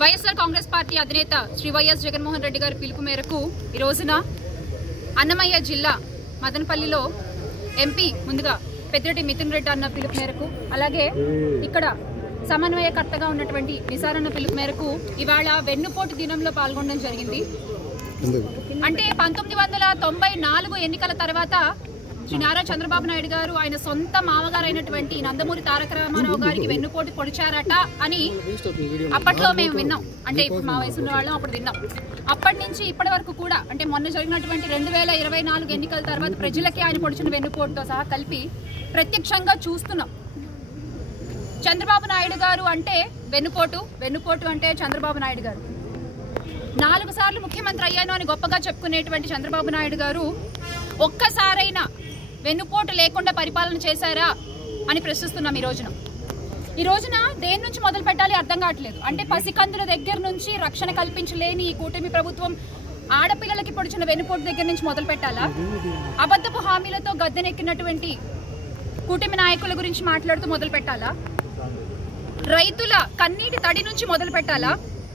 YSR Congress party అధినేత Shri YS Jaganmohan Reddy గారి పిలుపు మేరకు ఈ రోజున అన్నమయ్య జిల్లా మదనపల్లిలో ఎంపీ ముందుగా పెద్దిరెడ్డి మిథున్ రెడ్డి అన్న పిలుపు మేరకు, అలాగే ఇక్కడ సమన్వయకర్తగా ఉన్నటువంటి నిసారన్న పిలుపు మేరకు ఇవాళ వెన్నుపోటు దినంలో పాల్గొనడం జరిగింది. అంటే 1994 ఎన్నికల తర్వాత శ్రీ నారా చంద్రబాబు నాయుడు గారు ఆయన సొంత మామగారు అయినటువంటి నందమూరి తారక రామారావు గారికి వెన్నుపోటు పొడిచారట అని అప్పట్లో మేము విన్నాం. అంటే ఇప్పుడు మా వయసు ఉన్న వాళ్ళం అప్పుడు విన్నాం. అప్పటి నుంచి ఇప్పటి వరకు కూడా, అంటే మొన్న జరిగినటువంటి 2024 ఎన్నికల తర్వాత ప్రజలకి ఆయన పొడిచిన వెన్నుపోటుతో సహా కలిపి ప్రత్యక్షంగా చూస్తున్నాం. చంద్రబాబు నాయుడు గారు అంటే వెన్నుపోటు అంటే చంద్రబాబు నాయుడు గారు 4 సార్లు ముఖ్యమంత్రి అయ్యాను అని గొప్పగా చెప్పుకునేటువంటి చంద్రబాబు నాయుడు గారు ఒక్కసారైనా వెన్నుపోటు లేకుండా పరిపాలన చేశారా అని ప్రశ్నిస్తున్నాం. ఈ రోజున దేని నుంచి మొదలు పెట్టాలి అర్థం కావట్లేదు. అంటే పసికందుల దగ్గర నుంచి రక్షణ కల్పించలేని ఈ కూటమి ప్రభుత్వం ఆడపిల్లలకి పొడిచిన వెన్నుపోటు దగ్గర నుంచి మొదలు పెట్టాలా? అబద్ధపు హామీలతో గద్దెనెక్కినటువంటి కూటమి నాయకుల గురించి మాట్లాడుతూ మొదలు పెట్టాలా? రైతుల కన్నీటి తడి నుంచి మొదలు పెట్టాలా?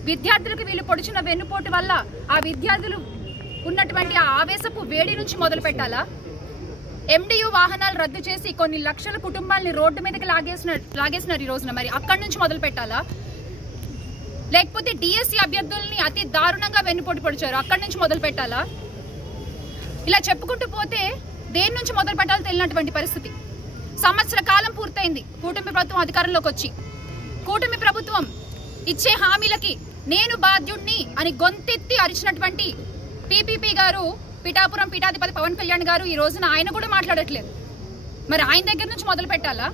విద్యార్థులకు వీళ్ళు పొడిచిన వెన్నుపోటు వల్ల ఆ విద్యార్థులు ఉన్నటువంటి ఆ ఆవేశపు వేడి నుంచి మొదలు పెట్టాలా? MDU వాహనాలు రద్దు చేసి కొన్ని లక్షల కుటుంబాలని రోడ్డు మీదకి లాగేసినారు ఈ రోజున, మరి అక్కడి నుంచి మొదలు పెట్టాలా? లేకపోతే DSC అభ్యర్థుల్ని అతి దారుణంగా వెన్నుపోటు పొడిచారు, అక్కడి నుంచి మొదలు పెట్టాలా? ఇలా చెప్పుకుంటూ పోతే దేని నుంచి మొదలు పెట్టాలో తెలియనటువంటి పరిస్థితి. సంవత్సర కాలం పూర్తయింది కూటమి ప్రభుత్వం అధికారంలోకి వచ్చి. కూటమి ప్రభుత్వం ఇచ్చే హామీలకి నేను బాధ్యుణ్ణి అని గొంతెత్తి అరిచినటువంటి PPP గారు, పిఠాపురం పీఠాధిపతి పవన్ కళ్యాణ్ గారు ఈ రోజున ఆయన కూడా మాట్లాడట్లేదు. మరి ఆయన దగ్గర నుంచి మొదలు పెట్టాలా?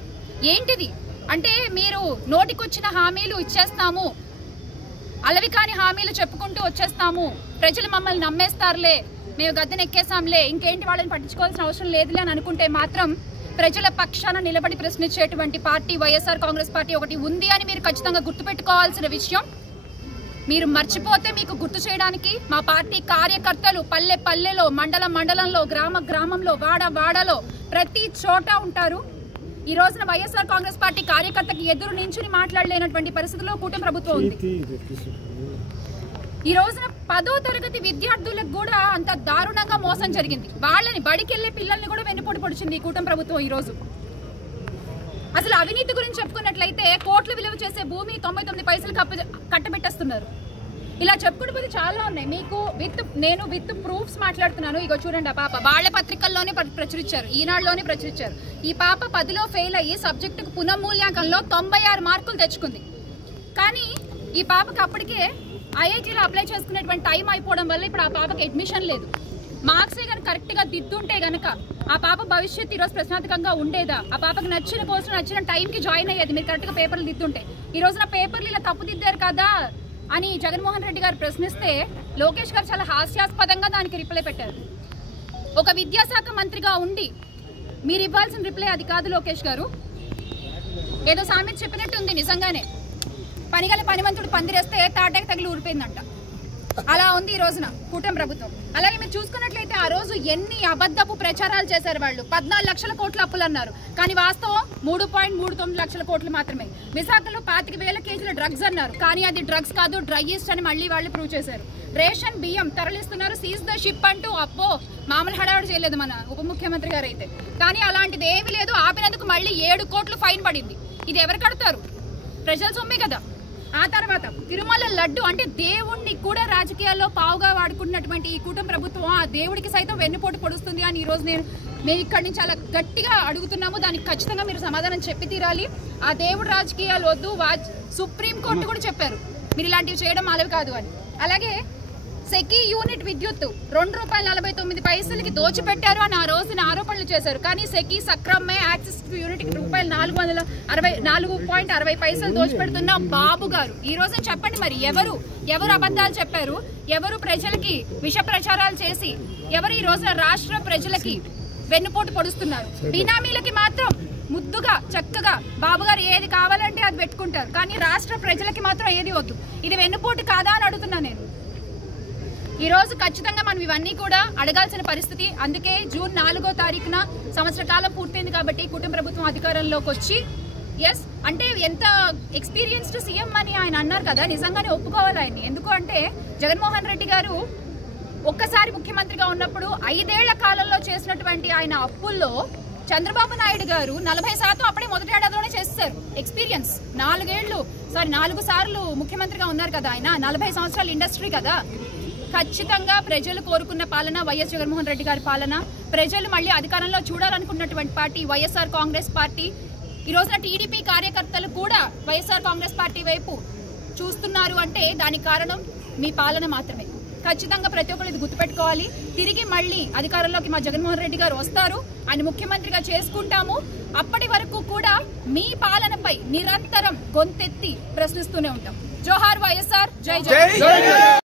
ఏంటిది అంటే మీరు నోటికొచ్చిన హామీలు ఇచ్చేస్తాము, అలవి కాని హామీలు చెప్పుకుంటూ వచ్చేస్తాము, ప్రజలు మమ్మల్ని నమ్మేస్తారులే, మేము గద్దెనెక్కేసాంలే, ఇంకేంటి వాళ్ళని పట్టించుకోవాల్సిన అవసరం లేదులే అని అనుకుంటే మాత్రం ప్రజల పక్షాన నిలబడి ప్రశ్నించేటువంటి పార్టీ వైఎస్ఆర్ కాంగ్రెస్ పార్టీ ఒకటి ఉంది అని మీరు ఖచ్చితంగా గుర్తుపెట్టుకోవాల్సిన విషయం. మీరు మర్చిపోతే మీకు గుర్తు చేయడానికి మా పార్టీ కార్యకర్తలు పల్లె పల్లెలో, మండలంలో, గ్రామంలో, వాడలో ప్రతి చోట ఉంటారు. ఈ రోజున వైఎస్ఆర్ కాంగ్రెస్ పార్టీ కార్యకర్తకి ఎదురు నించుని మాట్లాడలేనటువంటి పరిస్థితుల్లో కూటమి ప్రభుత్వం ఉంది. ఈ రోజున 10వ తరగతి విద్యార్థులకు కూడా అంత దారుణంగా మోసం జరిగింది. వాళ్ళని బడికెళ్లే పిల్లల్ని కూడా వెన్నుపోటు పొడిచింది ఈ కూటమి ప్రభుత్వం. ఈ రోజు అసలు అవినీతి గురించి చెప్పుకున్నట్లయితే కోట్లు విలువ చేసే భూమిని 99 పైసలు కట్టబెట్టేస్తున్నారు. ఇలా చెప్పుకుంటూ పోతే చాలా ఉన్నాయి. మీకు నేను విత్ ప్రూఫ్స్ మాట్లాడుతున్నాను. ఇగో చూడండి, ఆ పాప వాళ్ళ పత్రికల్లోనే ప్రచురించారు, ఈనాడులోనే ప్రచురించారు. ఈ పాప 10లో ఫెయిల్ అయ్యి సబ్జెక్టుకు పునఃమూల్యాంకనంలో 96 మార్కులు తెచ్చుకుంది. కానీ ఈ పాపకి అప్పటికే IITలో అప్లై చేసుకునేటువంటి టైం అయిపోవడం వల్ల ఇప్పుడు ఆ పాపకి అడ్మిషన్ లేదు. మార్క్సే కనుక కరెక్ట్గా దిద్దుంటే గనక ఆ పాప భవిష్యత్తు ఈరోజు ప్రశ్నార్థకంగా ఉండేదా? ఆ పాపకు నచ్చిన కోర్సు నచ్చిన టైంకి జాయిన్ అయ్యేది మీరు కరెక్ట్గా పేపర్లు దిద్దుంటే. ఈ రోజున పేపర్లు ఇలా తప్పుదిద్దారు కదా అని జగన్మోహన్ రెడ్డి గారు ప్రశ్నిస్తే లోకేష్ గారు చాలా హాస్యాస్పదంగా దానికి రిప్లై పెట్టారు. ఒక విద్యాశాఖ మంత్రిగా ఉండి మీరు ఇవ్వాల్సిన రిప్లై అది కాదు లోకేష్ గారు. ఏదో సామెత చెప్పినట్టుంది, నిజంగానే పనిమంతుడు పందిరేస్తే తాటకి తగిలి ఊరిపోయిందంట. అలా ఉంది ఈ రోజున కూటమి ప్రభుత్వం. అలాగే మీరు చూసుకున్నట్లయితే ఆ రోజు ఎన్ని అబద్ధపు ప్రచారాలు చేశారు వాళ్ళు. 14 లక్షల కోట్ల అప్పులు అన్నారు, కానీ వాస్తవం 3.39 లక్షల కోట్లు మాత్రమే. విశాఖలో 25,000 కేజీల డ్రగ్స్ అన్నారు, కానీ అది డ్రగ్స్ కాదు, డ్రై ఈస్ట్ అని మళ్ళీ వాళ్ళు ప్రూవ్ చేశారు. రేషన్ బియ్యం తరలిస్తున్నారు, సీజ్ ద షిప్ అంటూ అప్పో మామూలు హడావుడు చేయలేదు మన ఉప ముఖ్యమంత్రి గారు అయితే. కానీ అలాంటిది ఏమీ లేదు. ఆపినందుకు మళ్ళీ 7 కోట్లు ఫైన్ పడింది. ఇది ఎవరు కడతారు? ప్రజల సొమ్మే కదా. ఆ తర్వాత తిరుమల లడ్డు అంటే దేవుణ్ణి కూడా రాజకీయాల్లో పావుగా వాడుకున్నటువంటి ఈ కూటమి ప్రభుత్వం ఆ దేవుడికి సైతం వెన్నుపోటు పొడుస్తుంది అని ఈరోజు మేము ఇక్కడి నుంచి చాలా గట్టిగా అడుగుతున్నాము. దానికి ఖచ్చితంగా మీరు సమాధానం చెప్పి తీరాలి. ఆ దేవుడు రాజకీయాలు వద్దు. సుప్రీంకోర్టు కూడా చెప్పారు మీరు ఇలాంటివి చేయడం అలవి కాదు అని. అలాగే సెకీ యూనిట్ విద్యుత్తు ₹2.49 దోచిపెట్టారు అని ఆ రోజున ఆరోపణలు చేశారు. కానీ సెకీ సక్రమే యాక్సెస్ యూనిట్ ₹4.60 దోచిపెడుతున్న బాబు గారు ఈ రోజున చెప్పండి, మరి ఎవరు అబద్ధాలు చెప్పారు? ఎవరు ప్రజలకి విష ప్రచారాలు చేసి ఎవరు ఈ రోజున రాష్ట్ర ప్రజలకి వెన్నుపోటు పొడుస్తున్నారు? బినామీలకి మాత్రం ముద్దుగా చక్కగా బాబు గారు ఏది కావాలంటే అది పెట్టుకుంటారు, కానీ రాష్ట్ర ప్రజలకి మాత్రం ఏది వద్దు. ఇది వెన్నుపోటు కాదా అని అడుగుతున్నా నేను. ఈ రోజు ఖచ్చితంగా మనం ఇవన్నీ కూడా అడగాల్సిన పరిస్థితి. అందుకే జూన్ 4వ తారీఖున సంవత్సర కాలం పూర్తయింది కాబట్టి కుటుంబ ప్రభుత్వం అధికారంలోకి వచ్చి ఎస్ అంటే ఎంత ఎక్స్పీరియన్స్డ్ సీఎం అని ఆయన అన్నారు కదా, నిజంగానే ఒప్పుకోవాలి ఆయన్ని. ఎందుకు అంటే జగన్మోహన్ రెడ్డి గారు ఒక్కసారి ముఖ్యమంత్రిగా ఉన్నప్పుడు 5 ఏళ్ల కాలంలో చేసినటువంటి ఆయన అప్పుల్లో చంద్రబాబు నాయుడు గారు 40% అప్పుడే మొదటి ఏడాదిలోనే చేస్తారు. ఎక్స్పీరియన్స్ 4 సార్లు ముఖ్యమంత్రిగా ఉన్నారు కదా ఆయన, 40 సంవత్సరాల ఇండస్ట్రీ కదా. ఖచ్చితంగా ప్రజలు కోరుకున్న పాలన వైఎస్ జగన్మోహన్ రెడ్డి గారి పాలన. ప్రజలు మళ్ళీ అధికారంలో చూడాలనుకున్నటువంటి పార్టీ వైఎస్ఆర్ కాంగ్రెస్ పార్టీ. ఈ రోజున టీడీపీ కార్యకర్తలు కూడా వైఎస్ఆర్ కాంగ్రెస్ పార్టీ వైపు చూస్తున్నారు అంటే దానికి కారణం మీ పాలన మాత్రమే. ఖచ్చితంగా ప్రతి ఒక్కరు ఇది గుర్తుపెట్టుకోవాలి. తిరిగి మళ్ళీ అధికారంలోకి మా జగన్మోహన్ రెడ్డి గారు వస్తారు, ఆయన ముఖ్యమంత్రిగా చేసుకుంటాము. అప్పటి వరకు కూడా మీ పాలనపై నిరంతరం గొంతెత్తి ప్రశ్నిస్తూనే ఉంటాం. జోహార్ వైఎస్ఆర్, జై జై.